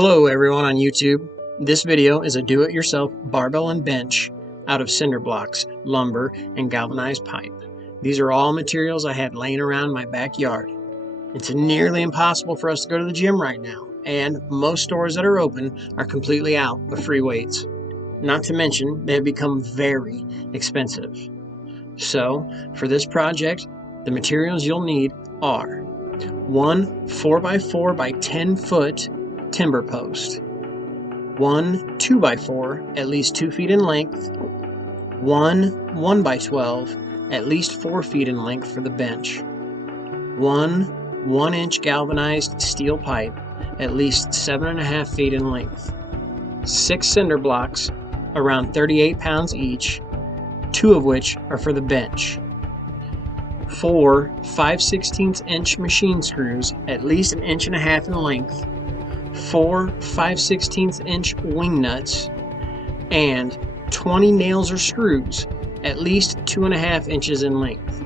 Hello everyone on YouTube. This video is a do-it-yourself barbell and bench out of Cinderblocks, lumber, and galvanized pipe. These are all materials I had laying around my backyard. It's nearly impossible for us to go to the gym right now, and most stores that are open are completely out of free weights. Not to mention, they have become very expensive. So, for this project, the materials you'll need are one 4x4 by 10 foot timber post, one 2x4 at least 2 feet in length, one 1x12 at least 4 feet in length for the bench, one 1-inch galvanized steel pipe at least 7.5 feet in length, 6 cinder blocks around 38 pounds each, 2 of which are for the bench, 4 5/16 inch machine screws at least 1.5 inches in length, 4 5/16 inch wing nuts, and 20 nails or screws at least 2.5 inches in length.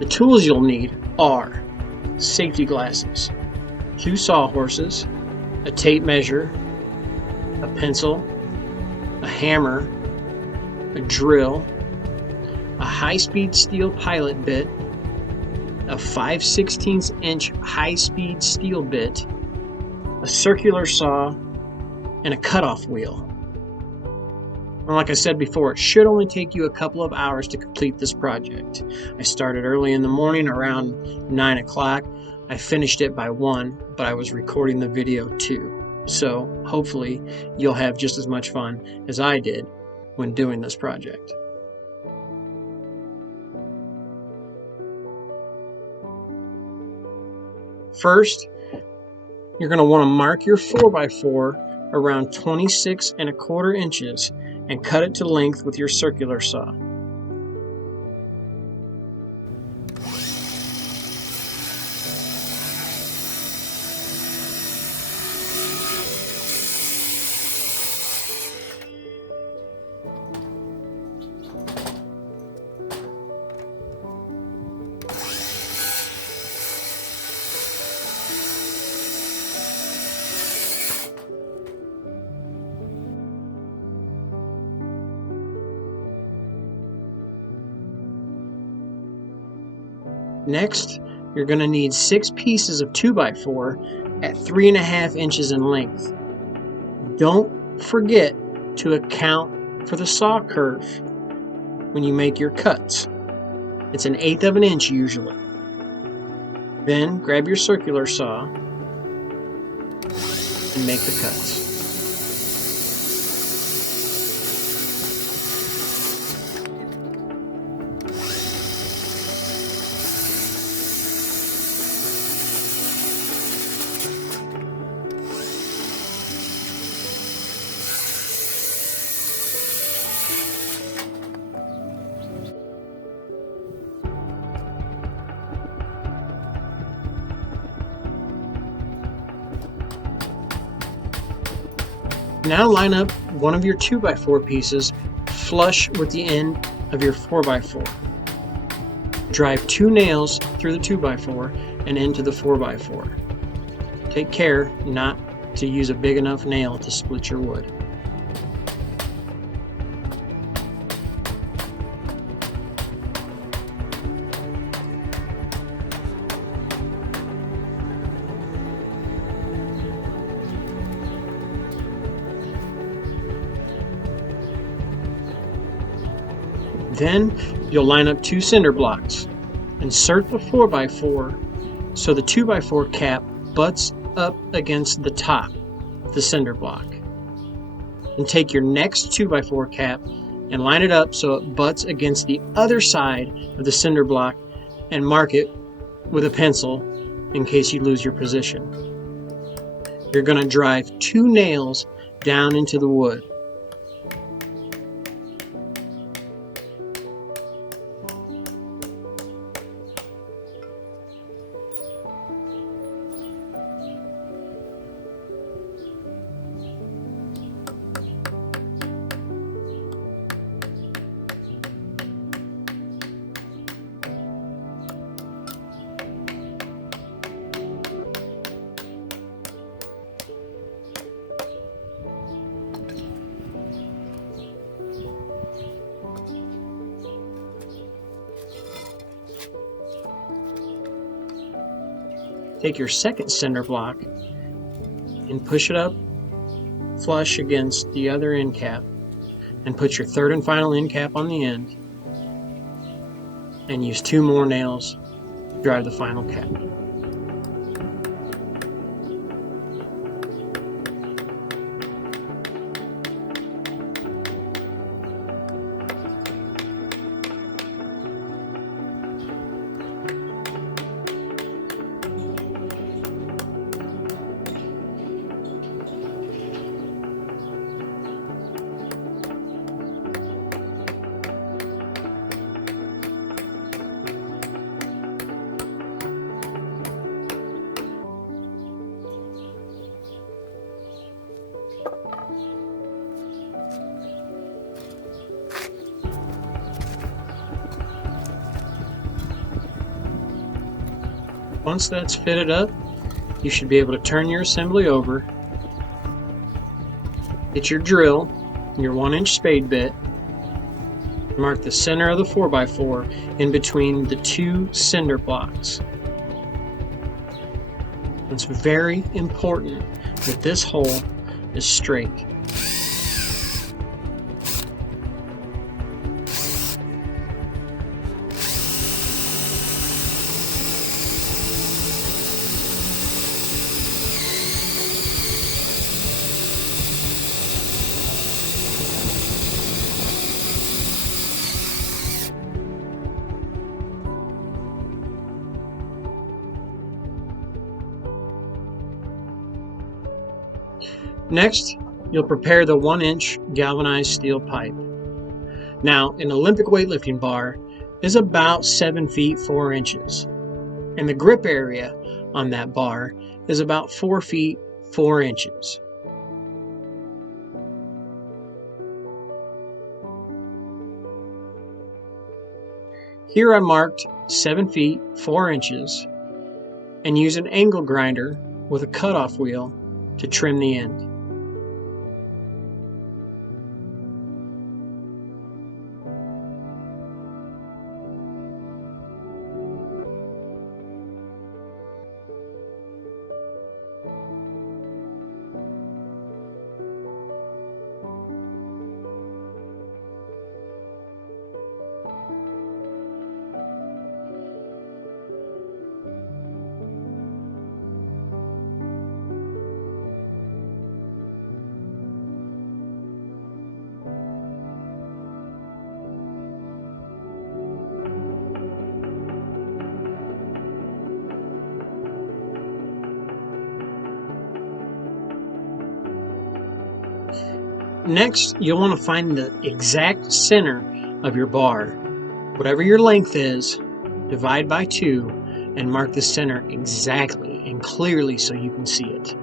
The tools you'll need are safety glasses, 2 sawhorses, a tape measure, a pencil, a hammer, a drill, a high-speed steel pilot bit, a 5/16 inch high-speed steel bit, a circular saw, and a cutoff wheel. And like I said before, it should only take you a couple of hours to complete this project. I started early in the morning around 9 o'clock. I finished it by 1, but I was recording the video too. So hopefully you'll have just as much fun as I did when doing this project. First, you're going to want to mark your 4x4 around 26.25 inches and cut it to length with your circular saw. Next, you're going to need 6 pieces of 2x4 at 3.5 inches in length. Don't forget to account for the saw curve when you make your cuts. It's 1/8 of an inch usually. Then grab your circular saw and make the cuts. Now line up one of your 2x4 pieces flush with the end of your 4x4. Drive 2 nails through the 2x4 and into the 4x4. Take care not to use a big enough nail to split your wood. Then you'll line up 2 cinder blocks. Insert the 4x4 so the 2x4 cap butts up against the top of the cinder block. Then take your next 2x4 cap and line it up so it butts against the other side of the cinder block and mark it with a pencil in case you lose your position. You're going to drive 2 nails down into the wood. Take your second cinder block and push it up flush against the other end cap, and put your third and final end cap on the end, and use 2 more nails to drive the final cap. Once that's fitted up, you should be able to turn your assembly over, get your drill, your 1-inch spade bit, mark the center of the 4x4 in between the 2 cinder blocks. It's very important that this hole is straight. Next, you'll prepare the 1-inch galvanized steel pipe. Now, an Olympic weightlifting bar is about 7 feet 4 inches, and the grip area on that bar is about 4 feet 4 inches. Here I marked 7 feet 4 inches and use an angle grinder with a cutoff wheel to trim the end. Next, you'll want to find the exact center of your bar. Whatever your length is, divide by 2 and mark the center exactly and clearly so you can see it.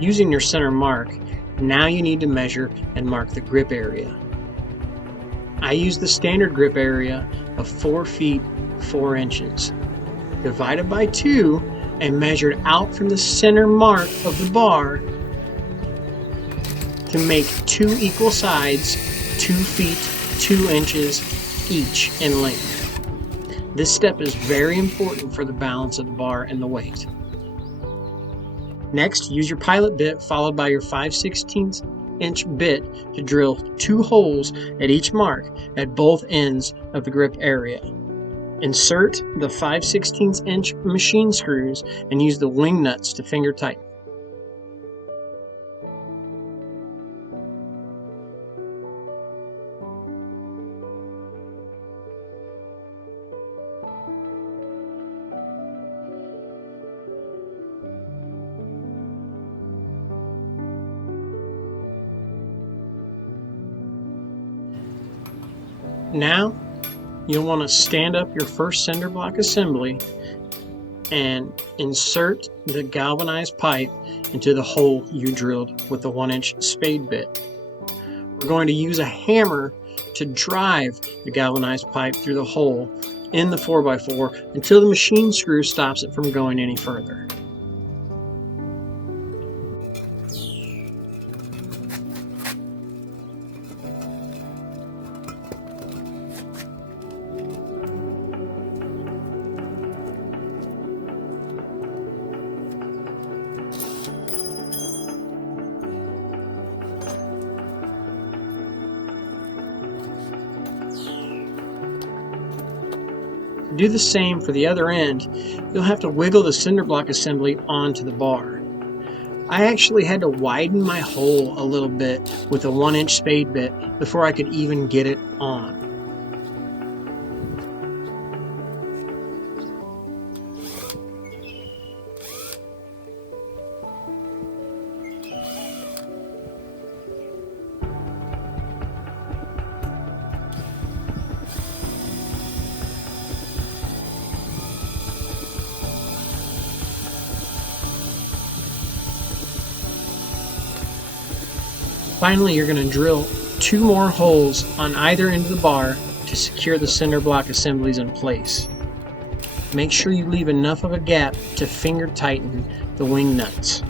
Using your center mark, now you need to measure and mark the grip area. I use the standard grip area of 4 feet 4 inches, divided by 2 and measured out from the center mark of the bar to make 2 equal sides, 2 feet 2 inches each in length. This step is very important for the balance of the bar and the weight. Next, use your pilot bit followed by your 5/16 inch bit to drill 2 holes at each mark at both ends of the grip area. Insert the 5/16 inch machine screws and use the wing nuts to finger tighten. Now, you'll want to stand up your first cinder block assembly and insert the galvanized pipe into the hole you drilled with the 1-inch spade bit. We're going to use a hammer to drive the galvanized pipe through the hole in the 4x4 until the machine screw stops it from going any further. To do the same for the other end, you'll have to wiggle the cinder block assembly onto the bar. I actually had to widen my hole a little bit with a 1-inch spade bit before I could even get it on. Finally, you're going to drill 2 more holes on either end of the bar to secure the cinder block assemblies in place. Make sure you leave enough of a gap to finger tighten the wing nuts.